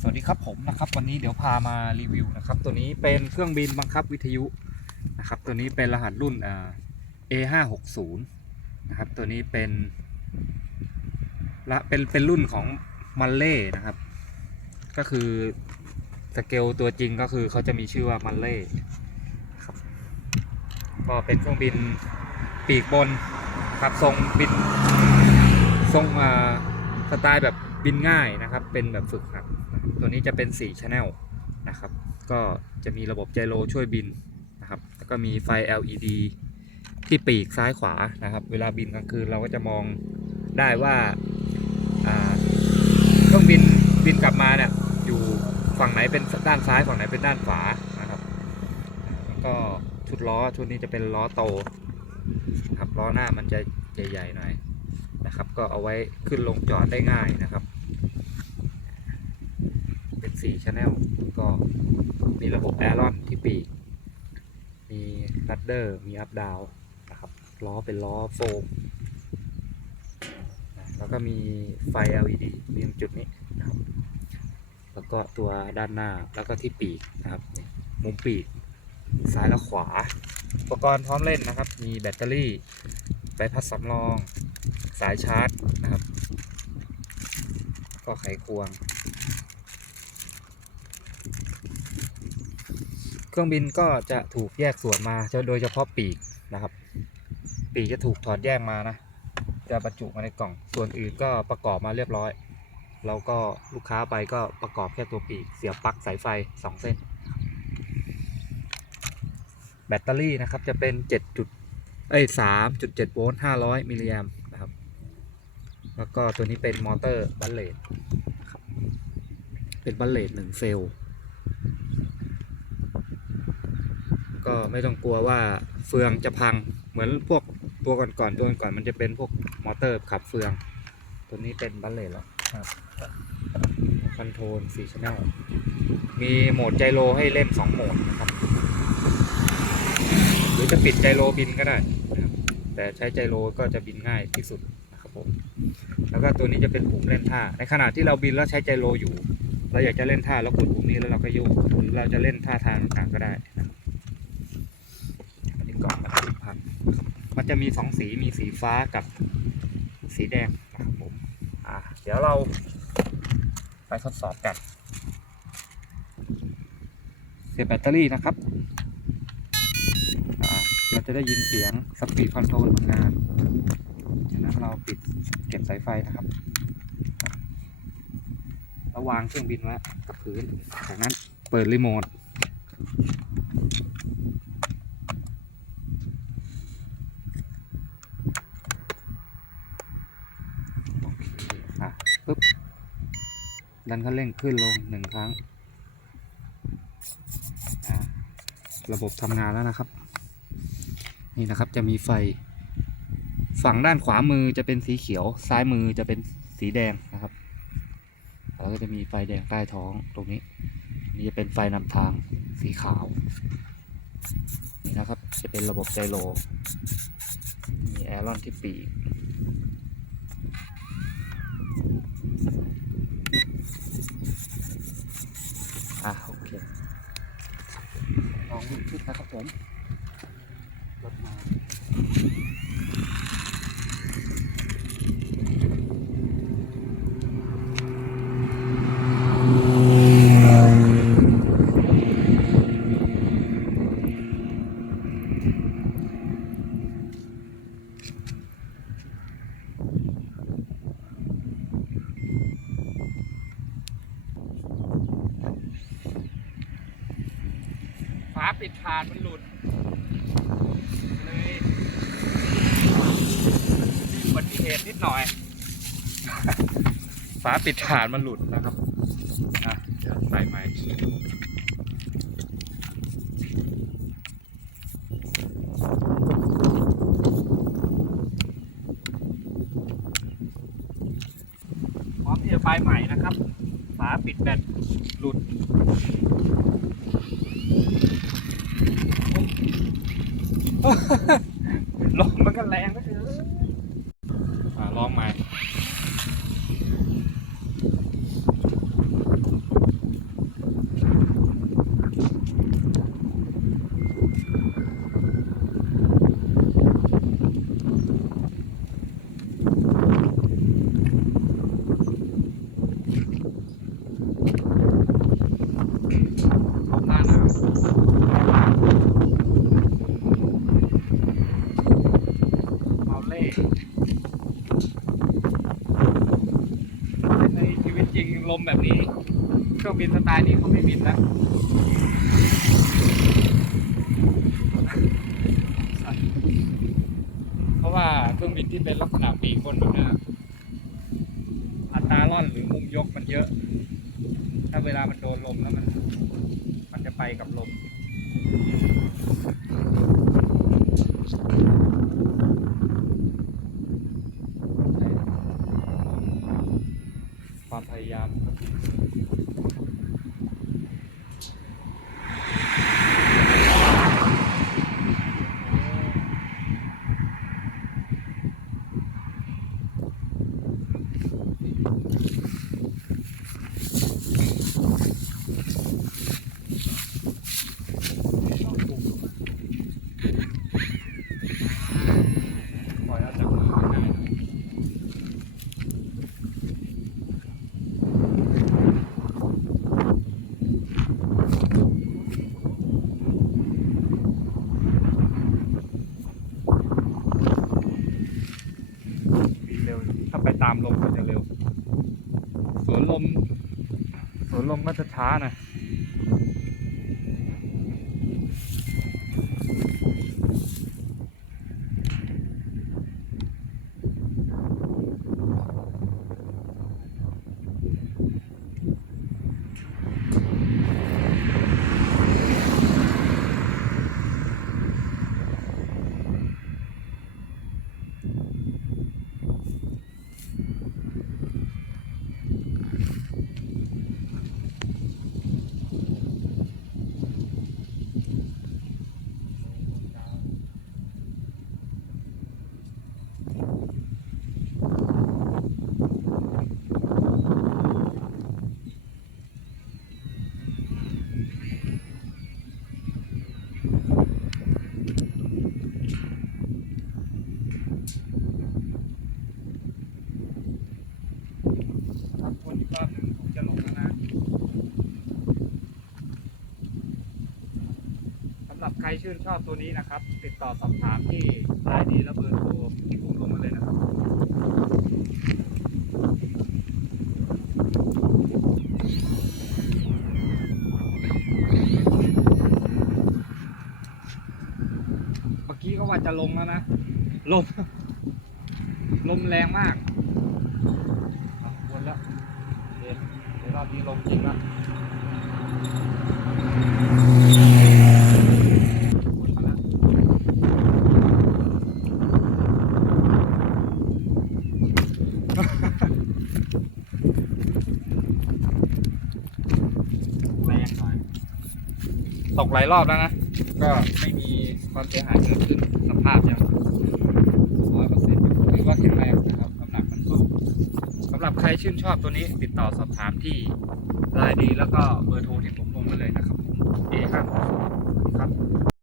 สวัสดีครับผมนะครับวันนี้เดี๋ยวพามารีวิวนะครับตัวนี้เป็นเครื่องบินบังคับวิทยุนะครับตัวนี้เป็นรหัสรุ่นอ่า A560 นะครับตัวนี้เป็นละเป็นเป็นรุ่นของมันเล่นะครับ ก็คือสเกลตัวจริงก็คือเขาจะมีชื่อว่ามันเล่ครับก็เป็นเครื่องบินปีกบนครับทรงบินทรงสไตล์แบบ บินง่ายนะครับ เป็นแบบฝึกหัดนะครับตัวนี้จะเป็น4 Channel นะครับ ก็จะมีระบบไจโรช่วยบินนะครับ แล้วก็มีไฟ LED ที่ปีกซ้ายขวานะครับ เวลาบินกลางคืนเราก็จะมองได้ว่าเครื่องบินบินกลับมาเนี่ยอยู่ฝั่งไหนเป็นด้านซ้ายฝั่งไหนเป็นด้านขวานะครับแล้วก็ชุดล้อชุดนี้จะเป็นล้อโตครับล้อหน้ามันจะใหญ่ๆหน่อย นะครับ ก็เอาไว้ขึ้นลงจอดได้ง่ายนะครับ เป็น4 Channel ก็มีระบบแอรอนที่ปีกมีรัดเดอร์มีอัพดาวนะครับล้อเป็นล้อโฟมแล้วก็มีไฟ LED มีตรงจุดนี้นะครับ แล้วก็ตัวด้านหน้าแล้วก็ที่ปีกนะครับมุมปีกซ้ายและขวา อุปกรณ์พร้อมเล่นนะครับ มีแบตเตอรี่ ใบพัดสำรอง สายชาร์จนะครับ ก็ไขควง เครื่องบินก็จะถูกแยกส่วนมาโดยเฉพาะปีกนะครับ ปีกจะถูกถอดแยกมานะ จะบรรจุมาในกล่อง ส่วนอื่นก็ประกอบมาเรียบร้อยเราก็ลูกค้าไปก็ประกอบแค่ตัวปีก เสียบปลั๊กสายไฟ 2 เส้น แบตเตอรี่นะครับจะเป็น 7จุดเอ้ย3.7โวลต์500มิลลิแอมนะครับ แล้วก็ตัวนี้เป็นมอเตอร์บัลเลตเป็นบัลเลตหนึ่งเซลล์ก็ไม่ต้องกลัวว่าเฟืองจะพังเหมือนพวกตัวก่อนๆตัวก่อนๆมันจะเป็นพวกมอเตอร์ขับเฟือง ตัวนี้เป็นบัลเลตแล้วครับคอนโทรล4 channel มีโหมดไจโรให้เล่น2โหมดนะครับ หรือจะปิดไจโรบินก็ได้ แต่ใช้ไจโรก็จะบินง่ายที่สุดนะครับผมแล้วก็ตัวนี้จะเป็นปุ่มเล่นท่า ในขณะที่เราบินแล้วใช้ไจโรอยู่ เราอยากจะเล่นท่าเรากดปุ่มนี้แล้วเราก็โยกหรือเราจะเล่นท่าทางต่างๆก็ได้นะครับอันนี้กล่องมันสิบพันมันจะมีสองสีมีสีฟ้ากับสีแดงนะครับผมอะเดี๋ยวเราไปทดสอบกันเสียบแบตเตอรี่นะครับ เราจะได้ยินเสียงสปีดคอนโทรลทำงานจากนั้นเราปิดเก็บสายไฟนะครับแล้ววางเครื่องบินไว้กับพื้น จากนั้นเปิดรีโมทอะปึ๊บดันคันเร่งขึ้นลงหนึ่งครั้งอะระบบทำงานแล้วนะครับ นี่นะครับจะมีไฟ ฝั่งด้านขวามือจะเป็นสีเขียว ซ้ายมือจะเป็นสีแดงนะครับ แล้วก็จะมีไฟแดงใต้ท้องตรงนี้ นี่จะเป็นไฟนำทางสีขาว นี่นะครับจะเป็นระบบไจโรมีแอรอนที่ปีกอะโอเคลองขึ้นนะครับผม ฝาปิดทานมันหลุดเลยมีอุบัติเหตุนิดหน่อย ฝาปิดฐานมันหลุดนะครับอะเดี๋ยวใส่ใหม่พร้อมที่จะไปใหม่นะครับ ฝาปิดแบตหลุด ลมมันก็แรงก็คืออ่าลองใหม่ มแบบนี้ เครื่องบินสไตล์นี้เขาไม่บินนะเพราะว่าเครื่องบินที่เป็นลักษณะปีกบนแบบนี้อัตราล่อนหรือมุมยกมันเยอะ ถ้าเวลามันโดนลมแล้วมัน มันจะไปกับลม ความพยายามครับปล่อยแล้วจับมือไม่ได้นะบิน เร็ว ถ้าไปตามลมก็จะเร็ว สวนลม สวนลมก็จะช้านะ ครับคนอีกรอบหนึ่งผมจะลงแล้วนะสำห รับใครชื่นชอบตัวนี้นะครับ ติดต่อสอบถามที่ไลน์ดีและเบอร์โทรที่ผมลงมาเลยนะครับ เมื่อกี้ก็ว่าจะลงแล้วนะ ลม ลมแรงมากวนแล้วเดี๋ยวเดี๋ยวรอบนี้ลงจริงแล้ววนมาแล้วแรงหน่อยต กหลายรอบแล้วนะ ก็ไม่มีความเสียหายเกิดขึ้นสภาพยังร้อยเปอร์เซ็นต์ถือว่าแข็งแรงนะครับน้ำหนักมันเบาสำหรับใครชื่นชอบตัวนี้ติดต่อสอบถามที่ไลน์ดีแล้วก็เบอร์โทรที่ผมลงไว้เลยนะครับผมเอครับครับ